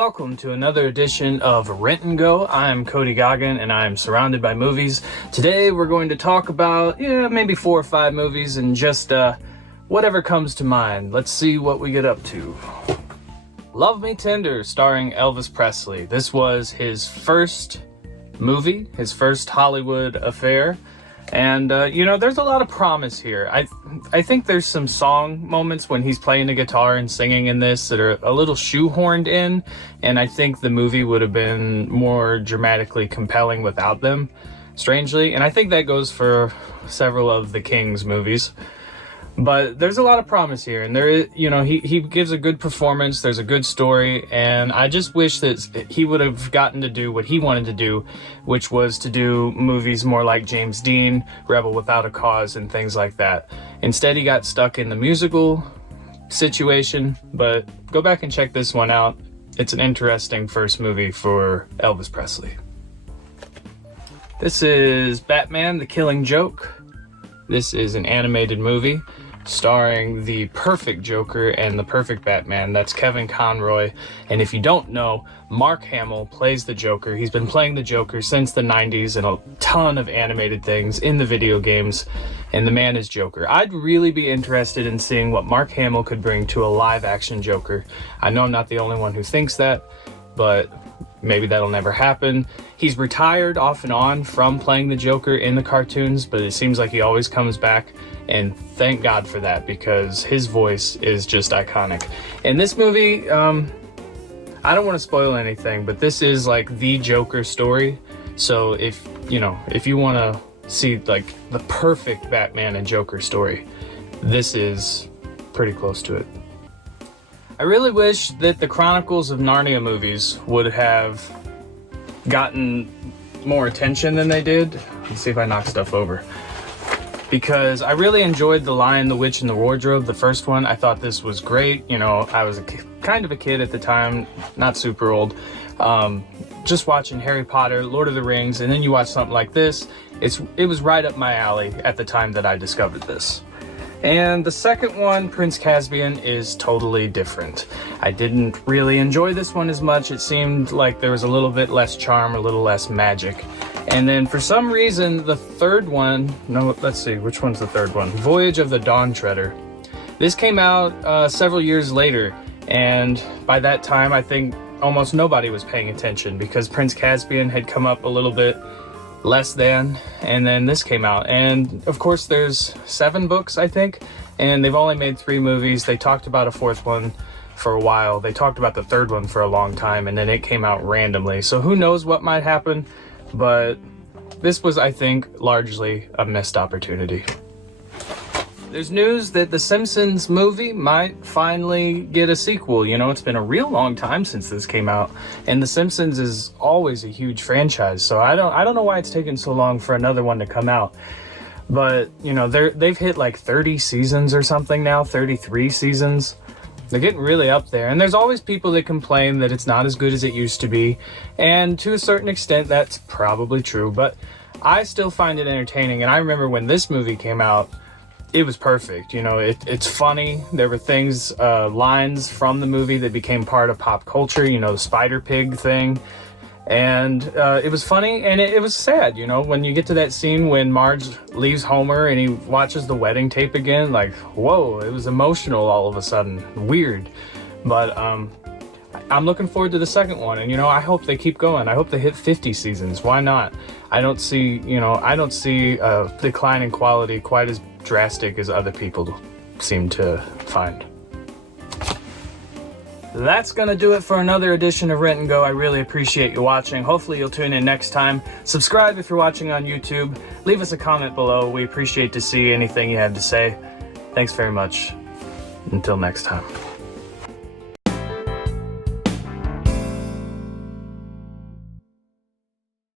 Welcome to another edition of Rent and Go. I'm Cody Goggin and I'm surrounded by movies. Today we're going to talk about, maybe 4 or 5 movies and just whatever comes to mind. Let's see what we get up to. Love Me Tender, starring Elvis Presley. This was his first movie, his first Hollywood affair. And, there's a lot of promise here. I think there's some song moments when he's playing the guitar and singing in this that are a little shoehorned in, and I think the movie would have been more dramatically compelling without them, strangely. And I think that goes for several of the King's movies. But there's a lot of promise here, and there is, he gives a good performance, there's a good story, and I just wish that he would have gotten to do what he wanted to do, which was to do movies more like James Dean, Rebel Without a Cause, and things like that. Instead, he got stuck in the musical situation, but go back and check this one out. It's an interesting first movie for Elvis Presley. This is Batman: The Killing Joke. This is an animated movie starring the perfect Joker and the perfect Batman. That's Kevin Conroy. And if you don't know, Mark Hamill plays the Joker. He's been playing the Joker since the 90s and a ton of animated things in the video games. And the man is Joker. I'd really be interested in seeing what Mark Hamill could bring to a live-action Joker. I know I'm not the only one who thinks that, but maybe that'll never happen. He's retired off and on from playing the Joker in the cartoons, but it seems like he always comes back, and thank God for that, because his voice is just iconic. In this movie, I don't want to spoil anything, but this is like the Joker story. So if you want to see like the perfect Batman and Joker story, this is pretty close to it. I really wish that the Chronicles of Narnia movies would have gotten more attention than they did. Let's see if I knock stuff over. Because I really enjoyed The Lion, the Witch, and the Wardrobe, the first one. I thought this was great. I was kind of a kid at the time, not super old. Just watching Harry Potter, Lord of the Rings, and then you watch something like this. It was right up my alley at the time that I discovered this. And the second one, Prince Caspian, is totally different. I didn't really enjoy this one as much. It seemed like there was a little bit less charm, a little less magic. And then for some reason, the third one, let's see, which one's the third one? Voyage of the Dawn Treader. This came out several years later, and by that time, I think almost nobody was paying attention because Prince Caspian had come up a little bit less than, and then this came out. And of course there's 7 books, I think, and they've only made 3 movies. They talked about a 4th one for a while. They talked about the 3rd one for a long time, and then it came out randomly. So who knows what might happen, but this was, I think, largely a missed opportunity. There's news that the Simpsons movie might finally get a sequel. It's been a real long time since this came out, and the Simpsons is always a huge franchise. So I don't know why it's taken so long for another one to come out. But, they've hit like 30 seasons or something now, 33 seasons. They're getting really up there. And there's always people that complain that it's not as good as it used to be. And to a certain extent, that's probably true. But I still find it entertaining. And I remember when this movie came out, it was perfect. It's funny. There were things, lines from the movie that became part of pop culture, the Spider Pig thing. And it was funny, and it was sad, when you get to that scene when Marge leaves Homer and he watches the wedding tape again, like, whoa, it was emotional all of a sudden. Weird. But I'm looking forward to the second one, and I hope they keep going. I hope they hit 50 seasons. Why not? I don't see a decline in quality quite as drastic as other people seem to find. That's gonna do it for another edition of Rent and Go. I really appreciate you watching. Hopefully you'll tune in next time. Subscribe if you're watching on YouTube. Leave us a comment below. We appreciate to see anything you have to say. Thanks very much. Until next time.